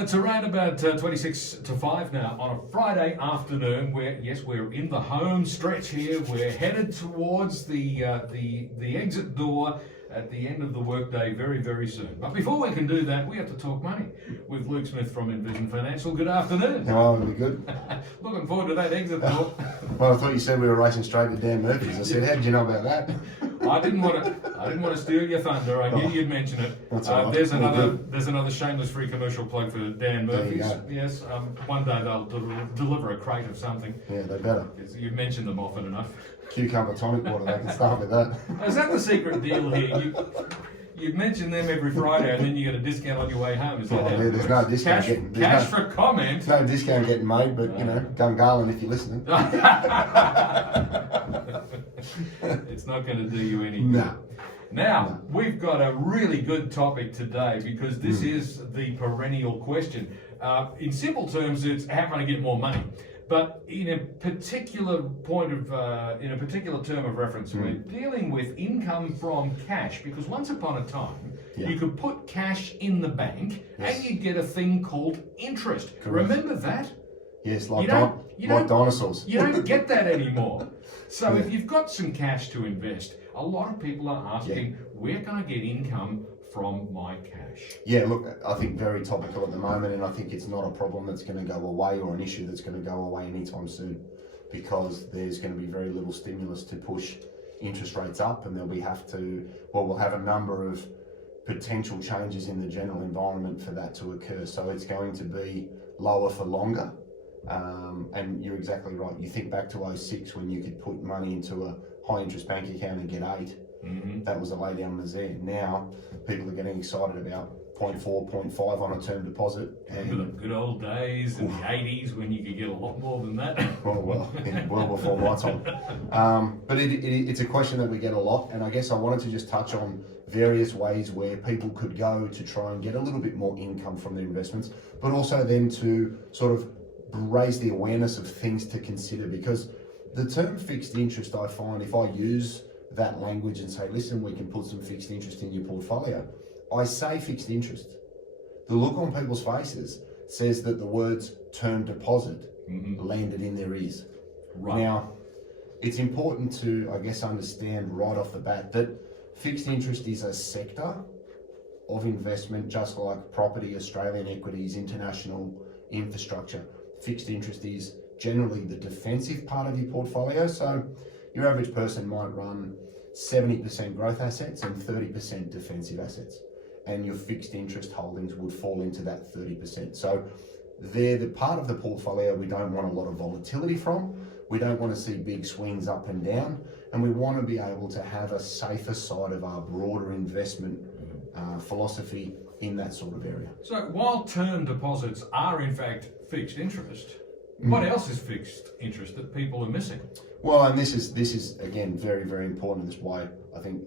it's around about 26 to 5 now on a Friday afternoon. We're in the home stretch here. We're headed towards the exit door at the end of the workday very, very soon. But before we can do that, we have to talk money with Luke Smith from Envision Financial. Good afternoon. How are we? Good. Looking forward to that exit door. Well, I thought you said we were racing straight to Dan Murphy's. I said, how did you know about that? I didn't want to steal your thunder. I knew you'd mention it. That's all right. There's another shameless free commercial plug for Dan Murphy's. Yes, one day they'll deliver a crate of something. Yeah, they better. You've mentioned them often enough. Cucumber tonic water, they can start with that. Is that the secret deal here? You mention them every Friday and then you get a discount on your way home. Is that Yeah, there's no discount cash for comment. There's no discount getting made, but you know, Gungahlin if you're listening. It's not going to do you any good. No. Now, we've got a really good topic today because this is the perennial question. In simple terms, it's how can I get more money? But in a particular term of reference, we're dealing with income from cash because once upon a time, you could put cash in the bank and you'd get a thing called interest. Correct. Remember that? Yes, like dinosaurs. You don't get that anymore. So if you've got some cash to invest, a lot of people are asking, where can I get income from my cash? Yeah, look, I think very topical at the moment, and I think it's not a problem that's going to go away or an issue that's going to go away anytime soon, because there's going to be very little stimulus to push interest rates up, and we'll have a number of potential changes in the general environment for that to occur. So it's going to be lower for longer. And you're exactly right. You think back to 2006 when you could put money into a high interest bank account and get 8. That was a lay down misere. Now people are getting excited about 0.4, 0.5 on a term deposit. And the good old days in the 80s when you could get a lot more than that. well before my time. But it's a question that we get a lot, and I guess I wanted to just touch on various ways where people could go to try and get a little bit more income from their investments, but also then to sort of raise the awareness of things to consider, because the term fixed interest, I find if I use that language and say, listen, we can put some fixed interest in your portfolio, I say fixed interest. The look on people's faces says that the words term deposit landed in their ears. Right. Now, it's important to, I guess, understand right off the bat that fixed interest is a sector of investment, just like property, Australian equities, international infrastructure. Fixed interest is generally the defensive part of your portfolio. So your average person might run 70% growth assets and 30% defensive assets. And your fixed interest holdings would fall into that 30%. So they're the part of the portfolio we don't want a lot of volatility from. We don't want to see big swings up and down. And we want to be able to have a safer side of our broader investment philosophy in that sort of area. So while term deposits are in fact fixed interest, what else is fixed interest that people are missing? Well, and this is again very, very important. That's why I think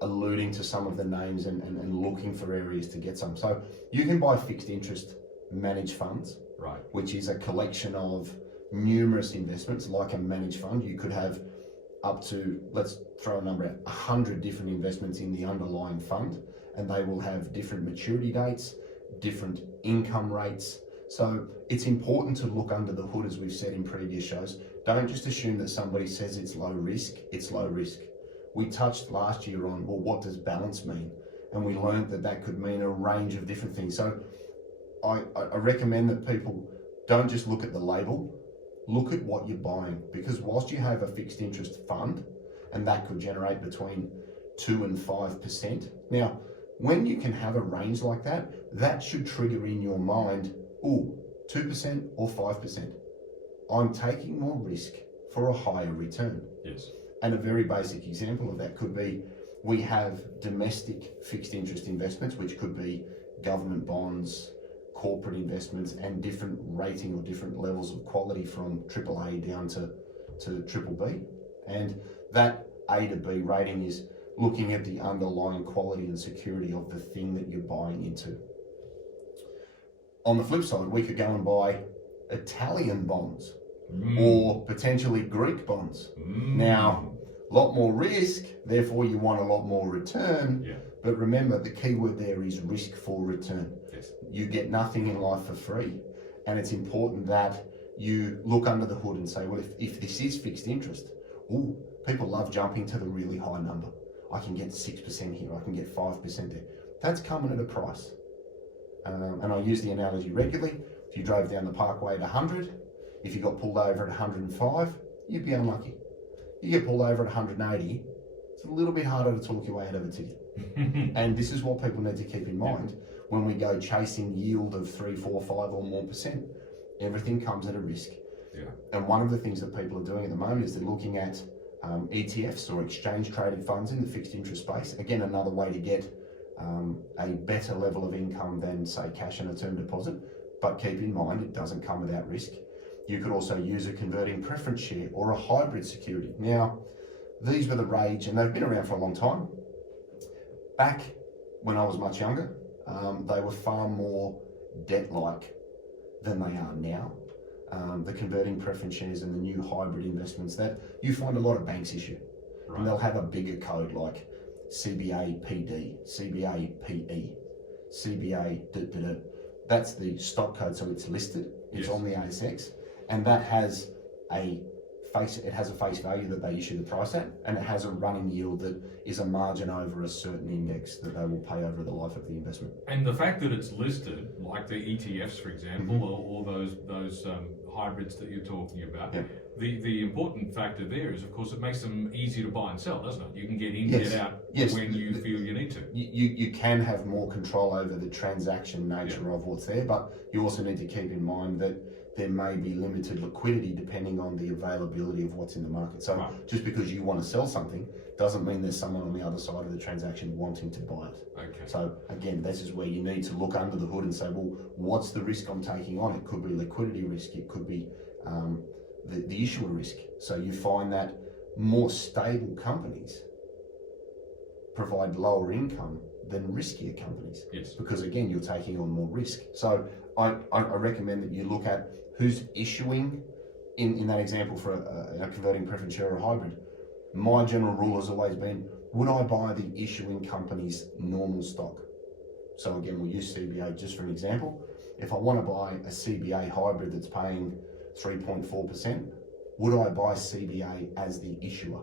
alluding to some of the names and looking for areas to get some. So you can buy fixed interest managed funds, right, which is a collection of numerous investments like a managed fund. You could have up to, let's throw a number out, 100 different investments in the underlying fund, and they will have different maturity dates, different income rates. So it's important to look under the hood, as we've said in previous shows. Don't just assume that somebody says it's low risk, it's low risk. We touched last year on, well, what does balance mean? And we learned that that could mean a range of different things. So I recommend that people don't just look at the label, look at what you're buying, because whilst you have a fixed interest fund, and that could generate between 2 and 5%. Now, when you can have a range like that, that should trigger in your mind, 2% or 5%. I'm taking more risk for a higher return. Yes. And a very basic example of that could be, we have domestic fixed interest investments, which could be government bonds, corporate investments, and different rating or different levels of quality from AAA down to BBB. And that A to B rating is looking at the underlying quality and security of the thing that you're buying into. On the flip side, we could go and buy Italian bonds or potentially Greek bonds. Now, a lot more risk, therefore you want a lot more return. Yeah. But remember, the key word there is risk for return. Yes. Yes. You get nothing in life for free, and it's important that you look under the hood and say, well, if this is fixed interest, people love jumping to the really high number. I can get 6% here, I can get 5% there. That's coming at a price. And I use the analogy regularly. If you drove down the parkway at 100, if you got pulled over at 105, you'd be unlucky. You get pulled over at 180, it's a little bit harder to talk your way out of a ticket. And this is what people need to keep in mind when we go chasing yield of 3, 4, 5 or more percent. Everything comes at a risk. Yeah. And one of the things that people are doing at the moment is they're looking at ETFs or exchange traded funds in the fixed interest space. Again, another way to get a better level of income than, say, cash and a term deposit. But keep in mind, it doesn't come without risk. You could also use a converting preference share or a hybrid security. Now, these were the rage, and they've been around for a long time. Back when I was much younger, they were far more debt-like than they are now. The converting preference shares and the new hybrid investments that you find a lot of banks issue. Right. And they'll have a bigger code like CBA PD, CBA PE, CBA That's the stock code, so it's listed. It's on the ASX, and that has a face value that they issue the price at, and it has a running yield that is a margin over a certain index that they will pay over the life of the investment. And the fact that it's listed, like the ETFs, for example, or those hybrids that you're talking about, the important factor there is, of course, it makes them easier to buy and sell, doesn't it? You can get in, get out when you feel you need to. You can have more control over the transaction nature of what's there, but you also need to keep in mind that there may be limited liquidity depending on the availability of what's in the market. So just because you want to sell something doesn't mean there's someone on the other side of the transaction wanting to buy it. Okay. So again, this is where you need to look under the hood and say, well, what's the risk I'm taking on? It could be liquidity risk, it could be the issuer risk. So you find that more stable companies provide lower income than riskier companies. Yes. Because again, you're taking on more risk. So I recommend that you look at who's issuing in that example for a converting preference share or a hybrid. My general rule has always been, would I buy the issuing company's normal stock? So again, we'll use CBA just for an example. If I want to buy a CBA hybrid that's paying 3.4%, would I buy CBA as the issuer?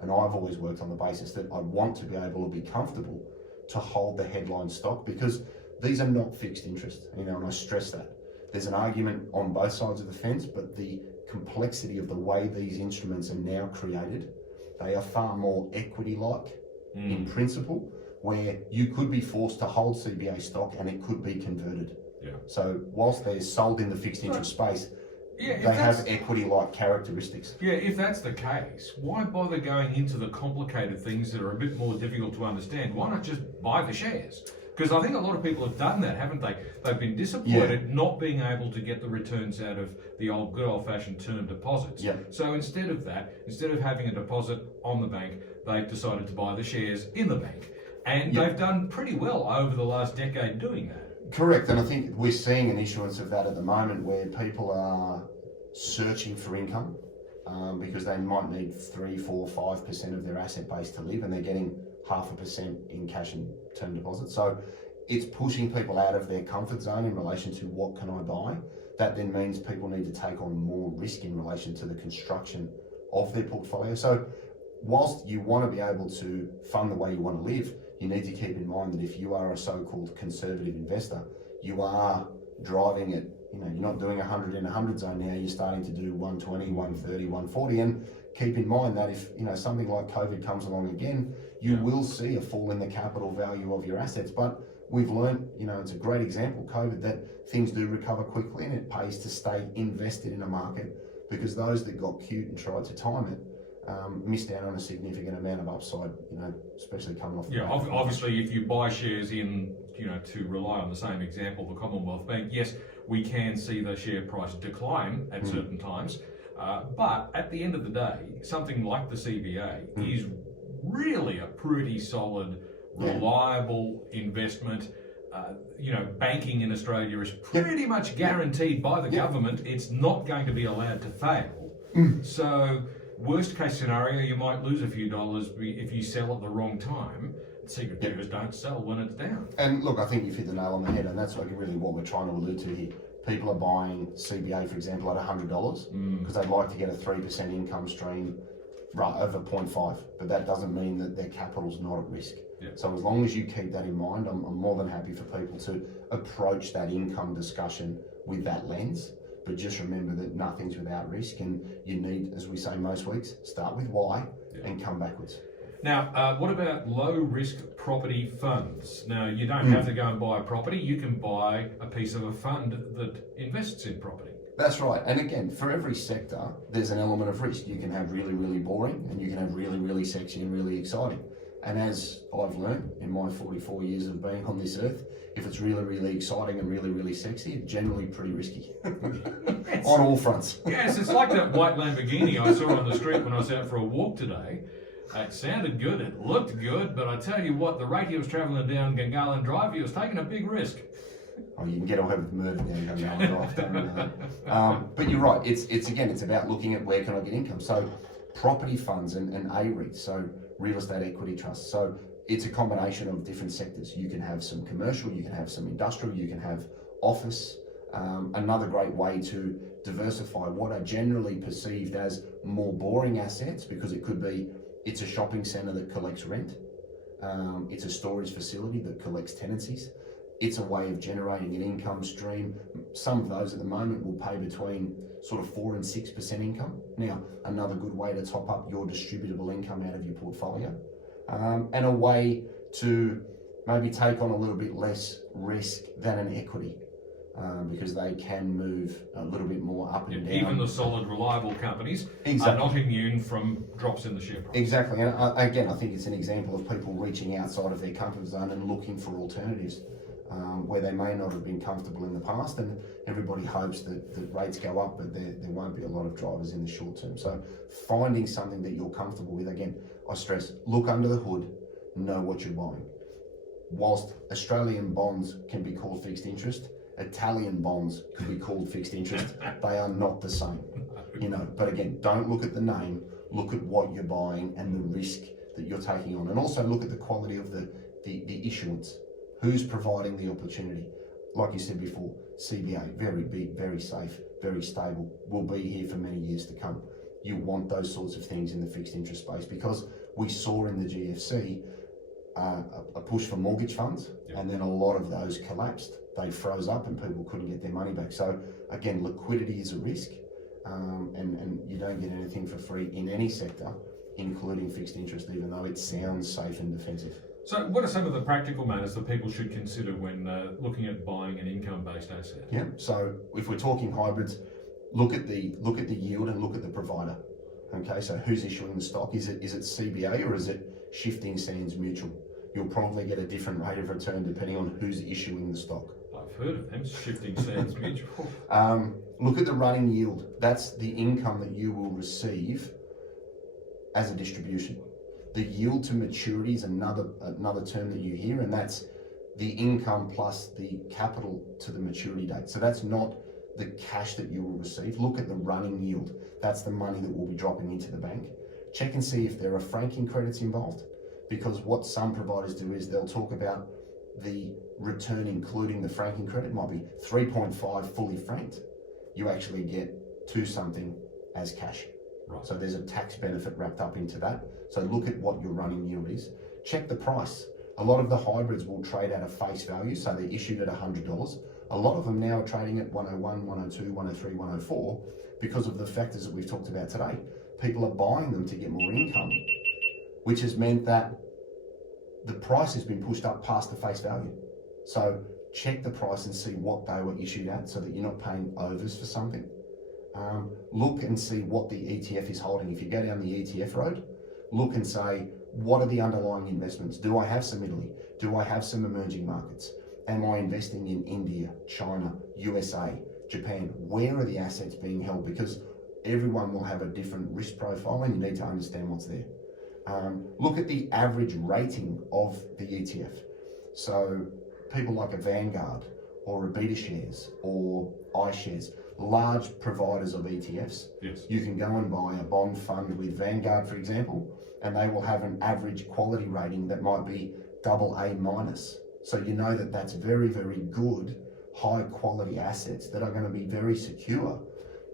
And I've always worked on the basis that I want to be able to be comfortable to hold the headline stock, because these are not fixed interest, and I stress that. There's an argument on both sides of the fence, but the complexity of the way these instruments are now created, they are far more equity-like in principle, where you could be forced to hold CBA stock and it could be converted. Yeah. So whilst they're sold in the fixed interest space, they have equity-like characteristics. Yeah, if that's the case, why bother going into the complicated things that are a bit more difficult to understand? Why not just buy the shares? Because I think a lot of people have done that, haven't they? They've been disappointed not being able to get the returns out of the good old-fashioned term deposits. Yeah. So instead of that, instead of having a deposit on the bank, they've decided to buy the shares in the bank. And they've done pretty well over the last decade doing that. Correct, and I think we're seeing an issuance of that at the moment where people are searching for income because they might need 3, 4, 5% of their asset base to live, and they're getting 0.5% in cash and term deposits. So it's pushing people out of their comfort zone in relation to what can I buy. That then means people need to take on more risk in relation to the construction of their portfolio. So whilst you want to be able to fund the way you want to live, you need to keep in mind that if you are a so-called conservative investor, you are driving it, you're not doing 100 in 100 zone now, you're starting to do 120, 130, 140, and keep in mind that if something like COVID comes along again, you will see a fall in the capital value of your assets. But we've learned, it's a great example, COVID, that things do recover quickly, and it pays to stay invested in a market, because those that got cute and tried to time it missed out on a significant amount of upside, especially coming off. Yeah, obviously, if you buy shares in, to rely on the same example, the Commonwealth Bank, yes, we can see the share price decline at certain times, but at the end of the day, something like the CBA is really a pretty solid, reliable investment. Banking in Australia is pretty much guaranteed by the government. It's not going to be allowed to fail. So worst case scenario, you might lose a few dollars if you sell at the wrong time, Secretaries don't sell when it's down. And look, I think you've hit the nail on the head, and that's really what we're trying to allude to here. People are buying CBA, for example, at $100 because they'd like to get a 3% income stream over 0.5, but that doesn't mean that their capital's not at risk. Yeah. So as long as you keep that in mind, I'm more than happy for people to approach that income discussion with that lens. But just remember that nothing's without risk, and you need, as we say most weeks, start with why and come backwards. Now, what about low-risk property funds? Now, you don't have to go and buy a property. You can buy a piece of a fund that invests in property. That's right. And again, for every sector, there's an element of risk. You can have really, really boring, and you can have really, really sexy and really exciting. And as I've learned in my 44 years of being on this earth, if it's really, really exciting and really, really sexy, it's generally pretty risky on all fronts. Yes, it's like that white Lamborghini I saw on the street when I was out for a walk today. It sounded good, it looked good, but I tell you what, the rate he was travelling down Gungahlin Drive, he was taking a big risk. Oh, you can get away with murder down Gungahlin Drive, don't you know? But you're right, it's about looking at where can I get income. So property funds and A-REITs, so real estate equity trusts. So it's a combination of different sectors. You can have some commercial, you can have some industrial, you can have office. Another great way to diversify what are generally perceived as more boring assets, because it could be it's a shopping centre that collects rent. It's a storage facility that collects tenancies. It's a way of generating an income stream. Some of those at the moment will pay between sort of 4 and 6% income. Now, another good way to top up your distributable income out of your portfolio. And a way to maybe take on a little bit less risk than an equity. Because they can move a little bit more up and down. Even the solid, reliable companies are not immune from drops in the share price. Exactly, and again, I think it's an example of people reaching outside of their comfort zone and looking for alternatives where they may not have been comfortable in the past, and everybody hopes that the rates go up, but there won't be a lot of drivers in the short term. So finding something that you're comfortable with, again, I stress, look under the hood, know what you're buying. Whilst Australian bonds can be called fixed interest, Italian bonds could be called fixed interest. They are not the same, you know. But again, don't look at the name. Look at what you're buying and the risk that you're taking on, and also look at the quality of the issuance. Who's providing the opportunity? Like you said before, CBA, very big, very safe, very stable. Will be here for many years to come. You want those sorts of things in the fixed interest space, because we saw in the GFC a push for mortgage funds, and then a lot of those collapsed. They froze up and people couldn't get their money back. So again, liquidity is a risk, and you don't get anything for free in any sector, including fixed interest, even though it sounds safe and defensive. So what are some of the practical matters that people should consider when looking at buying an income-based asset? Yeah, so if we're talking hybrids, look at the yield and look at the provider. Okay, so who's issuing the stock? Is it CBA or is it Shifting Sands Mutual? You'll probably get a different rate of return depending on who's issuing the stock. I've heard of them, Shifting Sands Mutual. Look at the running yield. That's the income that you will receive as a distribution. The yield to maturity is another term that you hear, and that's the income plus the capital to the maturity date. So that's not the cash that you will receive. Look at the running yield. That's the money that will be dropping into the bank. Check and see if there are franking credits involved, because what some providers do is they'll talk about the return including the franking credit. Might be 3.5 fully franked. You actually get 2 something as cash. Right. So there's a tax benefit wrapped up into that. So look at what your running yield is. Check the price. A lot of the hybrids will trade at a face value, so they're issued at $100. A lot of them now are trading at 101, 102, 103, 104 because of the factors that we've talked about today. People are buying them to get more income, which has meant that the price has been pushed up past the face value. So check the price and see what they were issued at so that you're not paying overs for something. Look and see what the ETF is holding. If you go down the ETF road, look and say, what are the underlying investments? Do I have some Italy? Do I have some emerging markets? Am I investing in India, China, USA, Japan? Where are the assets being held? Because everyone will have a different risk profile and you need to understand what's there. Look at the average rating of the ETF. So people like a Vanguard or a Beta Shares or iShares, large providers of ETFs. Yes. You can go and buy a bond fund with Vanguard, for example, and they will have an average quality rating that might be AA minus. So you know that that's very, very good, high quality assets that are going to be very secure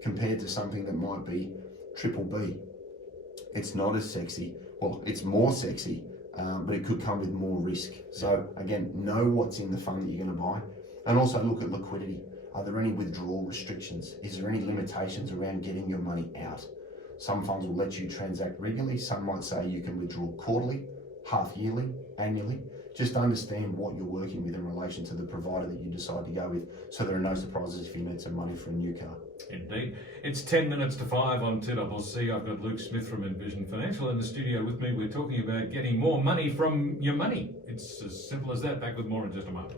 compared to something that might be triple B. It's not as sexy. Well, it's more sexy, but it could come with more risk. So again, know what's in the fund that you're going to buy, and also look at liquidity. Are there any withdrawal restrictions? Is there any limitations around getting your money out? Some funds will let you transact regularly. Some might say you can withdraw quarterly, half yearly, annually. Just understand what you're working with in relation to the provider that you decide to go with, so there are no surprises if you need some money for a new car. Indeed. It's 10 minutes to 5 on TCC. I've got Luke Smith from Envision Financial in the studio with me. We're talking about getting more money from your money. It's as simple as that. Back with more in just a moment.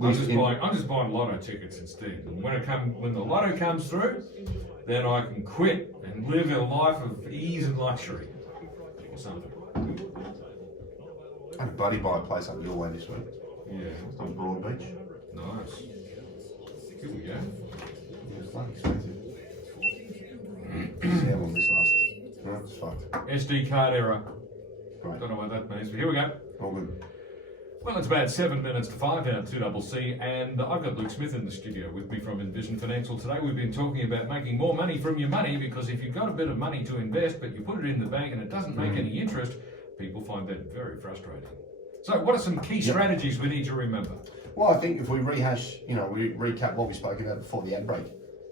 I'm just buying lotto tickets instead. And when the lotto comes through, then I can quit and live a life of ease and luxury or something. I had a buddy buy a place up your way this week. Yeah. On Broad Beach. Nice. Here we go. Yeah, it's bloody expensive. See how long this lasts. No, it's fucked. SD card error. Great. Don't know what that means, but here we go. All good. Well, it's about 7 minutes to 5 here at 2CC, and I've got Luke Smith in the studio with me from Envision Financial. Today we've been talking about making more money from your money, because if you've got a bit of money to invest but you put it in the bank and it doesn't make any interest, people find that very frustrating. So what are some key strategies we need to remember? Well, I think if we rehash, we recap what we spoke about before the ad break.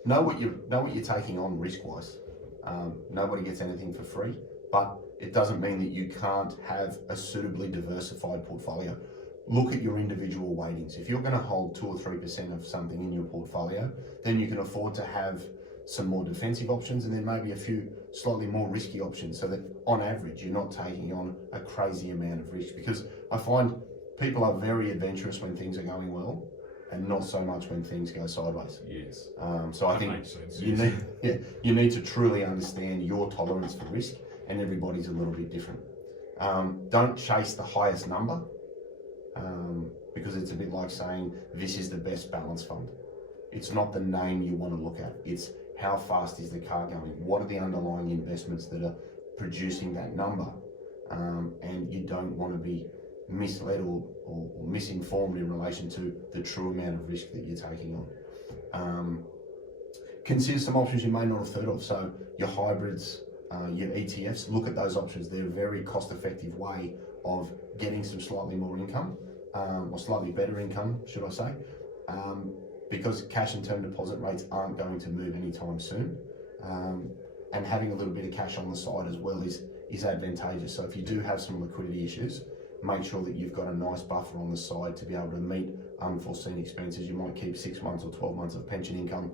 Know what you're taking on risk-wise. Nobody gets anything for free, but it doesn't mean that you can't have a suitably diversified portfolio. Look at your individual weightings. If you're going to hold 2 or 3% of something in your portfolio, then you can afford to have some more defensive options and then maybe a few slightly more risky options, so that on average you're not taking on a crazy amount of risk. Because I find people are very adventurous when things are going well, and not so much when things go sideways. Yes. So I think you need to truly understand your tolerance for risk, and everybody's a little bit different. Don't chase the highest number, because it's a bit like saying this is the best balance fund. It's not the name you want to look at. It's how fast is the car going? What are the underlying investments that are producing that number? And you don't want to be misled or misinformed in relation to the true amount of risk that you're taking on. Consider some options you may not have heard of. So your hybrids, your Etfs, look at those options. They're a very cost-effective way of getting some slightly more income, or slightly better income, should I say, because cash and term deposit rates aren't going to move anytime soon. And having a little bit of cash on the side as well is advantageous. So if you do have some liquidity issues, make sure that you've got a nice buffer on the side to be able to meet unforeseen expenses. You might keep 6 months or 12 months of pension income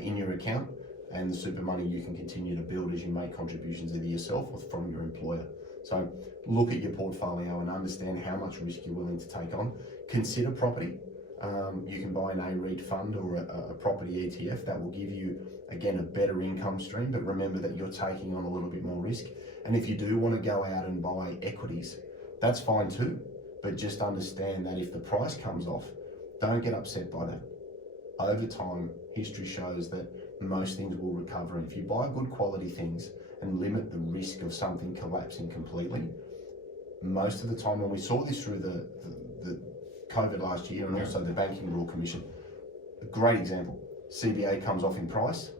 in your account, and the super money you can continue to build as you make contributions either yourself or from your employer. So look at your portfolio and understand how much risk you're willing to take on. Consider property. You can buy an A-REIT fund or a property ETF that will give you, again, a better income stream, but remember that you're taking on a little bit more risk. And if you do want to go out and buy equities, that's fine too, but just understand that if the price comes off, don't get upset by that. Over time, history shows that most things will recover, and if you buy good quality things and limit the risk of something collapsing completely, most of the time, when we saw this through the COVID last year and also the Banking Rule Commission, a great example, CBA comes off in price,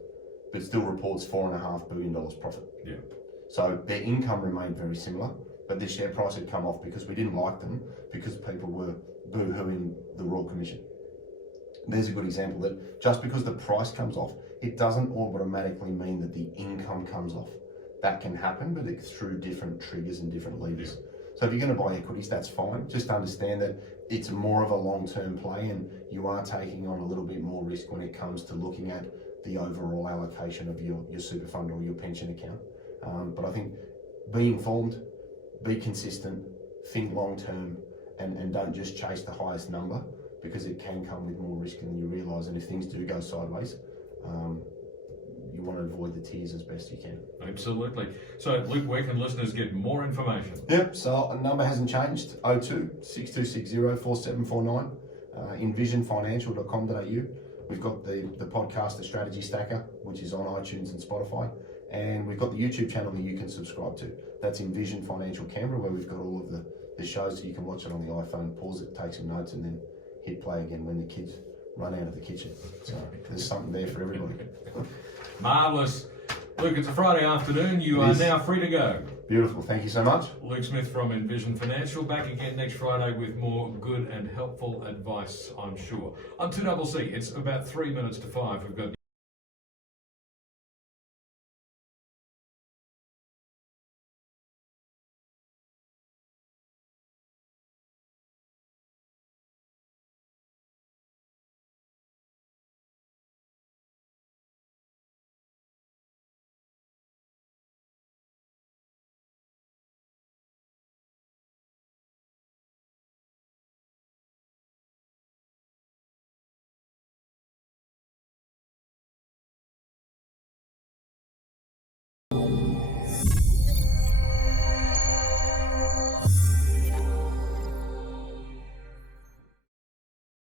but still reports $4.5 billion profit. Yeah. So their income remained very similar, but their share price had come off because we didn't like them, because people were boo-hooing the Royal Commission. There's a good example that just because the price comes off, it doesn't automatically mean that the income comes off. That can happen, but it's through different triggers and different levers. Yeah. So if you're going to buy equities, that's fine. Just understand that it's more of a long-term play, and you are taking on a little bit more risk when it comes to looking at the overall allocation of your super fund or your pension account. But I think be informed, be consistent, think long-term, and don't just chase the highest number, because it can come with more risk than you realise. And if things do go sideways, you want to avoid the tears as best you can. Absolutely. So, Luke, where can listeners get more information? Yep, so a number hasn't changed, 02-6260-4749, envisionfinancial.com.au. We've got the podcast, The Strategy Stacker, which is on iTunes and Spotify, and we've got the YouTube channel that you can subscribe to. That's Envision Financial Canberra, where we've got all of the shows, so you can watch it on the iPhone, pause it, take some notes, and then hit play again when the kids run out of the kitchen. So there's something there for everybody. Marvellous. Luke, it's a Friday afternoon. You are now free to go. Beautiful. Thank you so much. Luke Smith from Envision Financial, back again next Friday with more good and helpful advice, I'm sure. I'm 2CC. It's about 3 minutes to 5. We've got